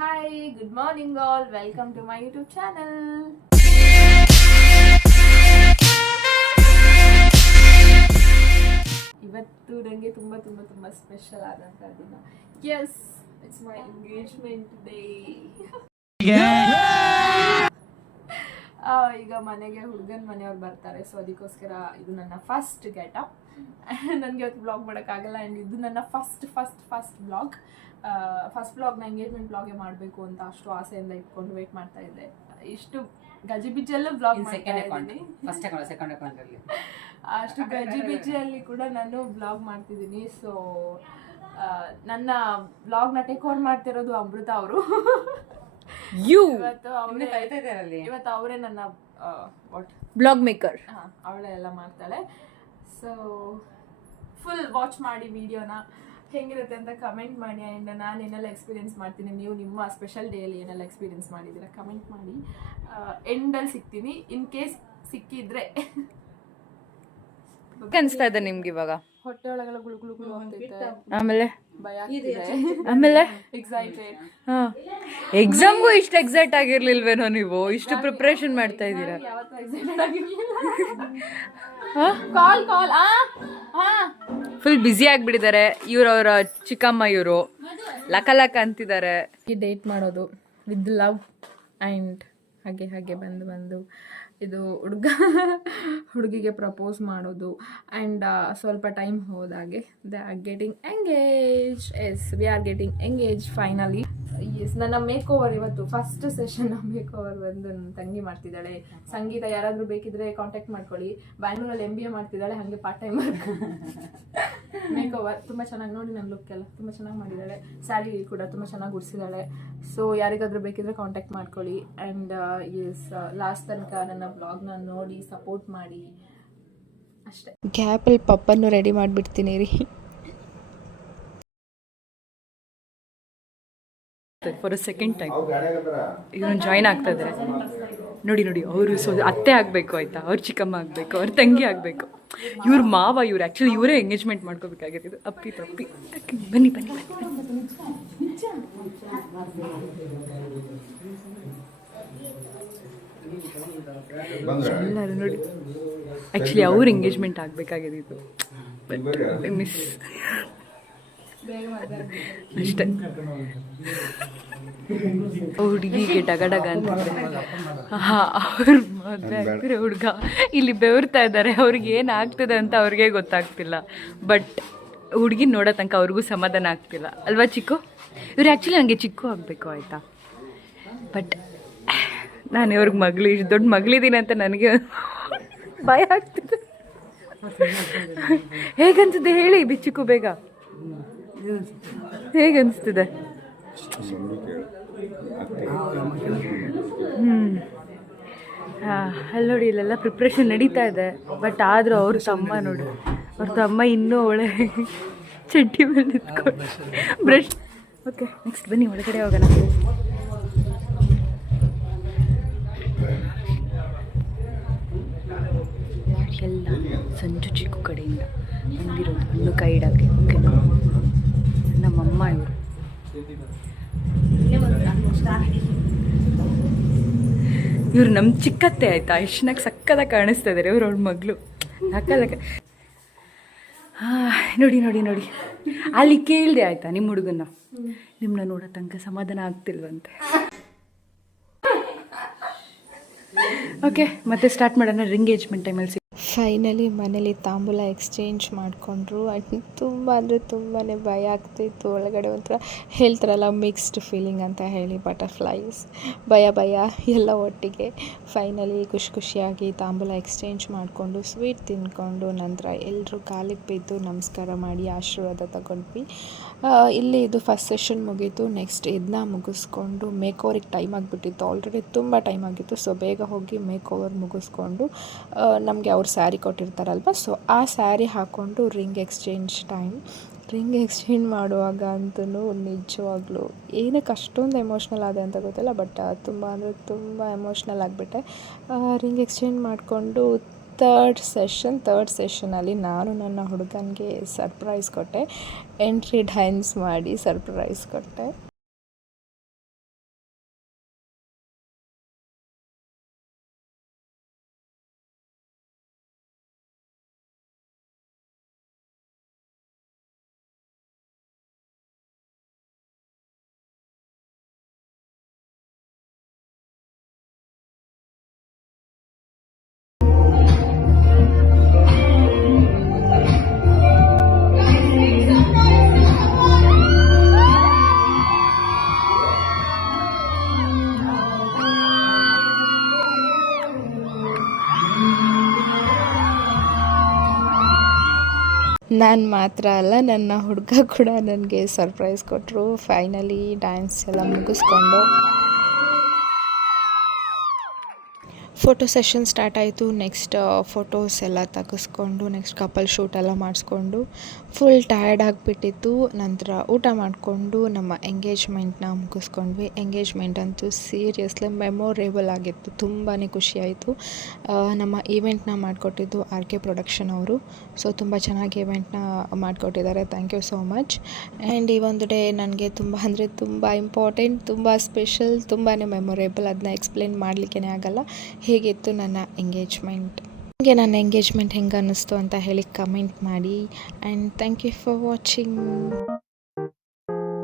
Hi, good morning all. Welcome to my YouTube channel. ಇವತ್ತು ನನಗೆ ತುಂಬ ಸ್ಪೆಷಲ್ ಆದಂತ ದಿನ. Yes, it's my engagement day. ಈಗ ಮನೆಗೆ ಹುಡುಗನ ಮನೆಯವ್ರು ಬರ್ತಾರೆ, ಸೊ ಅದಕ್ಕೋಸ್ಕರ ಇದು ನನ್ನ ಫಸ್ಟ್ ಗೆಟಪ್. ನನಗೆ ಇವತ್ತು ಬ್ಲಾಗ್ ಮಾಡೋಕ್ಕಾಗಲ್ಲ. ಆ್ಯಂಡ್ ಇದು ನನ್ನ ಫಸ್ಟ್ ಬ್ಲಾಗ್. ಫಸ್ಟ್ ಬ್ಲಾಗ್ನ ಎಂಗೇಜ್ಮೆಂಟ್ ಬ್ಲಾಗೇ ಮಾಡಬೇಕು ಅಂತ ಅಷ್ಟು ಆಸೆಯಿಂದ ಇಟ್ಕೊಂಡು ವೇಟ್ ಮಾಡ್ತಾ ಇದ್ದೆ. ಇಷ್ಟು ಗಜಿಬಿಜಿಯಲ್ಲೂ ಬ್ಲಾಗ್ ಅಷ್ಟು ಗಜಿಬಿಜಿಯಲ್ಲಿ ಕೂಡ ನಾನು ಬ್ಲಾಗ್ ಮಾಡ್ತಿದ್ದೀನಿ. ಸೊ ನನ್ನ ಬ್ಲಾಗ್ನ ಟೇಕ್ ಓವರ್ ಮಾಡ್ತಿರೋದು ಅಮೃತ ಅವರು. ಇವತ್ತು ಅವರೇ ನನ್ನ ಬ್ಲಾಗ್ ಮೇಕರ್. ಅವಳೇ ಎಲ್ಲ ಮಾಡ್ತಾಳೆ. ಸೊ ಫುಲ್ ವಾಚ್ ಮಾಡಿ ವಿಡಿಯೋನ, ಹೆಂಗಿರುತ್ತೆ ಅಂತ ಕಮೆಂಟ್ ಮಾಡಿ. ಆ್ಯಂಡ್ ನಾನು ಏನೆಲ್ಲ ಎಕ್ಸ್ಪೀರಿಯನ್ಸ್ ಮಾಡ್ತೀನಿ, ನೀವು ನಿಮ್ಮ ಸ್ಪೆಷಲ್ ಡೇಯಲ್ಲಿ ಏನೆಲ್ಲ ಎಕ್ಸ್ಪೀರಿಯನ್ಸ್ ಮಾಡಿದ್ದೀರಾ ಕಮೆಂಟ್ ಮಾಡಿ. ಎಂಡಲ್ಲಿ ಸಿಗ್ತೀನಿ, ಇನ್ ಕೇಸ್ ಸಿಕ್ಕಿದ್ರೆ. ಅನಿಸ್ತಾ ಇದೆ ನಿಮ್ಗೆ ಇವಾಗ? ಹೊಟ್ಟೆ ಒಳಗೆಲ್ಲ ಗುಳು ಆಗ್ತೈತೆ, ಆಮೇಲೆ ಭಯ ಆಗ್ತಿದೆ, ಆಮೇಲೆ ಎಕ್ಸೈಟೆಡ್. ಎಕ್ಸಾಮ್ಗೂ ಇಷ್ಟು ಎಕ್ಸೈಟ್ ಆಗಿರ್ಲಿಲ್ವೇನೋ ನೀವು? ಇಷ್ಟು ಪ್ರಿಪ್ರೇಷನ್ ಮಾಡ್ತಾ ಇದ್ದೀರಾ? ಯಾವತ್ತೂ ಎಕ್ಸೈಟೆಡ್ ಆಗಿರ್ಲಿಲ್ಲ. ಕಾಲ್ ಫುಲ್ ಬ್ಯುಸಿ ಆಗಿಬಿಟ್ಟಿದ್ದಾರೆ ಅವರ ಚಿಕ್ಕಮ್ಮ. ಇವರು ಲಕ ಅಂತಿದ್ದಾರೆ. ಡೇಟ್ ಮಾಡೋದು ವಿತ್ ಲವ್ ಆ್ಯಂಡ್ ಹಾಗೆ ಬಂದು ಇದು ಹುಡುಗಿಗೆ ಪ್ರಪೋಸ್ ಮಾಡೋದು. ಆ್ಯಂಡ್ ಸ್ವಲ್ಪ ಟೈಮ್ ಹೋದಾಗೆ they are getting engage. We are getting engage finally. ನನ್ನ ಮೇಕ್ ಓವರ್ ಇವತ್ತು ಫಸ್ಟ್ ಸೆಷನ್ ಮೇಕ್ ಓವರ್ ಬಂದು ನನ್ನ ತಂಗಿ ಮಾಡ್ತಿದ್ದಾಳೆ. ಸಂಗೀತ ಯಾರಾದರೂ ಬೇಕಿದ್ರೆ ಕಾಂಟ್ಯಾಕ್ಟ್ ಮಾಡ್ಕೊಳ್ಳಿ. ಬ್ಯಾಂಗ್ಳೂರಲ್ಲಿ MBA ಮಾಡ್ತಿದ್ದಾಳೆ, ಹಾಗೆ ಪಾರ್ಟ್ ಟೈಮ್ ಮೇಕ್ ಓವರ್. ತುಂಬ ಚೆನ್ನಾಗಿ ನೋಡಿ, ನನ್ನ ಲುಕ್ ಎಲ್ಲ ತುಂಬ ಚೆನ್ನಾಗಿ ಮಾಡಿದ್ದಾಳೆ. ಸ್ಯಾರಿ ಕೂಡ ತುಂಬ ಚೆನ್ನಾಗಿ ಉಡಿಸಿದ್ದಾಳೆ. ಸೊ ಯಾರಿಗಾದ್ರೂ ಬೇಕಿದ್ರೆ ಕಾಂಟ್ಯಾಕ್ಟ್ ಮಾಡ್ಕೊಳ್ಳಿ. ಆ್ಯಂಡ್ ಲಾಸ್ಟ್ ತನಕ ನನ್ನ ಬ್ಲಾಗ್ನ ನೋಡಿ ಸಪೋರ್ಟ್ ಮಾಡಿ ಅಷ್ಟೇ. ಗ್ಯಾಪಲ್ಲಿ ಪಪ್ಪನ್ನು ರೆಡಿ ಮಾಡಿಬಿಡ್ತೀನಿ ರೀ. ಫಾರ್ ಅ ಸೆಕೆಂಡ್ ಟೈಮ್ ಇವನು ಜಾಯ್ನ್ ಆಗ್ತಾ ಇದ್ದಾರೆ. ನೋಡಿ ಅವರು ಅತ್ತೆ ಆಗಬೇಕು ಆಯ್ತಾ, ಅವ್ರ ಚಿಕ್ಕಮ್ಮ ಆಗಬೇಕು, ಅವ್ರ ತಂಗಿ ಆಗಬೇಕು, ಇವ್ರ ಮಾವ. ಇವ್ರು ಆ್ಯಕ್ಚುಲಿ ಇವರೇ ಎಂಗೇಜ್ಮೆಂಟ್ ಮಾಡ್ಕೋಬೇಕಾಗಿತ್ತು. ಅಪ್ಪಿ ತಪ್ಪಿ. ಬನ್ನಿ ಎಲ್ಲರೂ ನೋಡಿ. ಆ್ಯಕ್ಚುಲಿ ಅವ್ರ ಎಂಗೇಜ್ಮೆಂಟ್ ಆಗಬೇಕಾಗಿದ್ದು, ಬಟ್ ಮಿಸ್ ಅಷ್ಟೇ. ಹುಡುಗಿಗೆ ಡಗ ಅಂತಿದ್ರೆ ಅವ್ರ ಮದುವೆ ಆಗ್ತಿರೋ ಹುಡುಗ ಇಲ್ಲಿ ಬೆವರ್ತಾ ಇದ್ದಾರೆ. ಅವ್ರಿಗೆ ಏನು ಆಗ್ತಿದೆ ಅಂತ ಅವ್ರಿಗೆ ಗೊತ್ತಾಗ್ತಿಲ್ಲ. ಬಟ್ ಹುಡುಗಿ ನೋಡೋ ತನಕ ಅವ್ರಿಗೂ ಸಮಾಧಾನ ಆಗ್ತಿಲ್ಲ ಅಲ್ವಾ ಚಿಕ್ಕು? ಇವ್ರು ಆ್ಯಕ್ಚುಲಿ ನನಗೆ ಚಿಕ್ಕು ಆಗಬೇಕು ಆಯಿತಾ. ಬಟ್ ನಾನು ಇವ್ರಿಗೆ ಇಷ್ಟು ದೊಡ್ಡ ಮಗಳಿದ್ದೀನಿ ಅಂತ ನನಗೆ ಭಯ ಆಗ್ತಿದೆ. ಹೇಗನ್ಸುತ್ತೆ ಹೇಳಿ ಚಿಕ್ಕು, ಬೇಗ ಹೇಗನ್ನಿಸ್ತಿದೆ? ಅಲ್ಲಿ ನೋಡಿ, ಇಲ್ಲೆಲ್ಲ ಪ್ರಿಪ್ರೇಷನ್ ನಡೀತಾ ಇದೆ. ಬಟ್ ಆದರೂ ಅವ್ರ ತಮ್ಮ ಇನ್ನೂ ಒಳ್ಳೆ ಚಡ್ಡಿ ಮೇಲೆ ನಿಂತ್ಕೊಂಡು ಬ್ರಷ್. ಓಕೆ, ನೆಕ್ಸ್ಟ್ ಬನ್ನಿ ಒಳಗಡೆ ಹೋಗೋಣ. ಎಲ್ಲ ಸಂಜು ಚಿಕ್ಕು ಕಡೆಯಿಂದ ಬಂದಿರೋದು ಹಣ್ಣು ಕೈ ಇಡೋಕ್ಕೆ. ಓಕೆನಾ? ನಮ್ಮಮ್ಮ ಇವರು. ಇವ್ರು ನಮ್ಮ ಚಿಕ್ಕತ್ತೆ ಆಯಿತಾ. ಎಷ್ಟನಾಗ ಸಕ್ಕದಾಗಿ ಕಾಣಿಸ್ತಾ ಇದ್ದಾರೆ. ಇವ್ರು ಅವಳ ಮಗಳು ಸಕ್ಕದಾಗ. ನೋಡಿ ಅಲ್ಲಿ ಕೇಳಿದೆ ಆಯಿತಾ ನಿಮ್ಮ ಹುಡುಗನ್ನ, ನಿಮ್ಮನ್ನ ನೋಡೋ ತನಕ ಸಮಾಧಾನ ಆಗ್ತಿಲ್ವಂತೆ. ಓಕೆ, ಮತ್ತೆ ಸ್ಟಾರ್ಟ್ ಮಾಡೋಣ. ಎಂಗೇಜ್ಮೆಂಟ್ ಟೈಮಲ್ಲಿ ಫೈನಲಿ ಮನೇಲಿ ತಾಂಬೂಲ ಎಕ್ಸ್ಚೇಂಜ್ ಮಾಡಿಕೊಂಡ್ರು. ಆ್ಯಂಡ್ ತುಂಬಾ ಭಯ ಆಗ್ತಿತ್ತು. ಒಳಗಡೆ ಒಂಥರ ಹೇಳ್ತಾರಲ್ಲ ಮಿಕ್ಸ್ಡ್ ಫೀಲಿಂಗ್ ಅಂತ ಹೇಳಿ, ಬಟರ್ಫ್ಲೈಸ್, ಭಯ ಎಲ್ಲ ಒಟ್ಟಿಗೆ. ಫೈನಲಿ ಖುಷಿಯಾಗಿ ತಾಂಬೂಲ ಎಕ್ಸ್ಚೇಂಜ್ ಮಾಡಿಕೊಂಡು ಸ್ವೀಟ್ ತಿಂದ್ಕೊಂಡು ನಂತರ ಎಲ್ಲರೂ ಕಾಲಿಗೆ ಬಿದ್ದು ನಮಸ್ಕಾರ ಮಾಡಿ ಆಶೀರ್ವಾದ ತಗೊಂಡ್ವಿ. ಇಲ್ಲಿ ಇದು ಫಸ್ಟ್ ಸೆಷನ್ ಮುಗೀತು. ನೆಕ್ಸ್ಟ್ ಇದನ್ನ ಮುಗಿಸ್ಕೊಂಡು ಮೇಕ್ ಓವರಿಗೆ ಟೈಮ್ ಆಗಿಬಿಟ್ಟಿತ್ತು. ಆಲ್ರೆಡಿ ತುಂಬ ಟೈಮ್ ಆಗಿತ್ತು. ಸೊ ಬೇಗ ಹೋಗಿ ಮೇಕ್ ಓವರ್ ಮುಗಿಸ್ಕೊಂಡು ನಮಗೆ ಅವ್ರು ಸ್ಯಾರಿ ಕೊಟ್ಟಿರ್ತಾರಲ್ವ, ಸೊ ಆ ಸ್ಯಾರಿ ಹಾಕ್ಕೊಂಡು ರಿಂಗ್ ಎಕ್ಸ್ಚೇಂಜ್ ಮಾಡುವಾಗ ಅಂತೂ ನಿಜವಾಗ್ಲೂ ಏನಕ್ಕೆ ಅಷ್ಟೊಂದು ಎಮೋಷ್ನಲ್ ಆದೆ ಅಂತ ಗೊತ್ತಿಲ್ಲ. ಬಟ್ ತುಂಬ ಎಮೋಷ್ನಲ್ ಆಗಿಬಿಟ್ಟೆ. ರಿಂಗ್ ಎಕ್ಸ್ಚೇಂಜ್ ಮಾಡಿಕೊಂಡು ಥರ್ಡ್ ಸೆಷನಲ್ಲಿ ನಾನು ನನ್ನ ಹುಡುಗನಿಗೆ ಸರ್ಪ್ರೈಸ್ ಕೊಟ್ಟೆ. ಎಂಟ್ರಿ ಡ್ಯಾನ್ಸ್ ಮಾಡಿ ಸರ್ಪ್ರೈಸ್ ಕೊಟ್ಟೆ. ನಾನು ಮಾತ್ರ ಅಲ್ಲ, ನನ್ನ ಹುಡುಗ ಕೂಡ ನನಗೆ ಸರ್ಪ್ರೈಸ್ ಕೊಟ್ಟರು. ಫೈನಲಿ ಡ್ಯಾನ್ಸ್ ಎಲ್ಲ ಮುಗಿಸ್ಕೊಂಡು ಫೋಟೋ ಸೆಷನ್ ಸ್ಟಾರ್ಟ್ ಆಯಿತು. ನೆಕ್ಸ್ಟ್ ಫೋಟೋಸ್ ಎಲ್ಲ ತೆಗೆಸ್ಕೊಂಡು ನೆಕ್ಸ್ಟ್ ಕಪಲ್ ಶೂಟ್ ಎಲ್ಲ ಮಾಡಿಸ್ಕೊಂಡು ಫುಲ್ ಟಯರ್ಡ್ ಆಗಿಬಿಟ್ಟಿತ್ತು. ನಂತರ ಊಟ ಮಾಡಿಕೊಂಡು ನಮ್ಮ ಎಂಗೇಜ್ಮೆಂಟ್ನ ಮುಗಿಸ್ಕೊಂಡ್ವಿ. ಎಂಗೇಜ್ಮೆಂಟ್ ಅಂತೂ ಸೀರಿಯಸ್ಲಿ ಮೆಮೊರೇಬಲ್ ಆಗಿತ್ತು, ತುಂಬಾ ಖುಷಿಯಾಯಿತು. ನಮ್ಮ ಈವೆಂಟ್ನ ಮಾಡಿಕೊಟ್ಟಿದ್ದು RK ಪ್ರೊಡಕ್ಷನ್ ಅವರು. ಸೊ ತುಂಬ ಚೆನ್ನಾಗಿ ಈವೆಂಟ್ನ ಮಾಡಿಕೊಟ್ಟಿದ್ದಾರೆ. Thank you so much. And ಈ ಒಂದು ಡೇ ನನಗೆ ತುಂಬ ಅಂದರೆ ತುಂಬ ಇಂಪಾರ್ಟೆಂಟ್, ತುಂಬ ಸ್ಪೆಷಲ್, ತುಂಬಾ ಮೆಮೊರೇಬಲ್. ಅದನ್ನ ಎಕ್ಸ್ಪ್ಲೇನ್ ಮಾಡಲಿಕ್ಕೇ ಆಗಲ್ಲ. ಹೇಗಿತ್ತು ನನ್ನ ಎಂಗೇಜ್ಮೆಂಟ್, ನಿಮಗೆ ನನ್ನ ಎಂಗೇಜ್ಮೆಂಟ್ ಹೆಂಗೆ ಅನ್ನಿಸ್ತು ಅಂತ ಹೇಳಿ ಕಮೆಂಟ್ ಮಾಡಿ. And thank you for watching.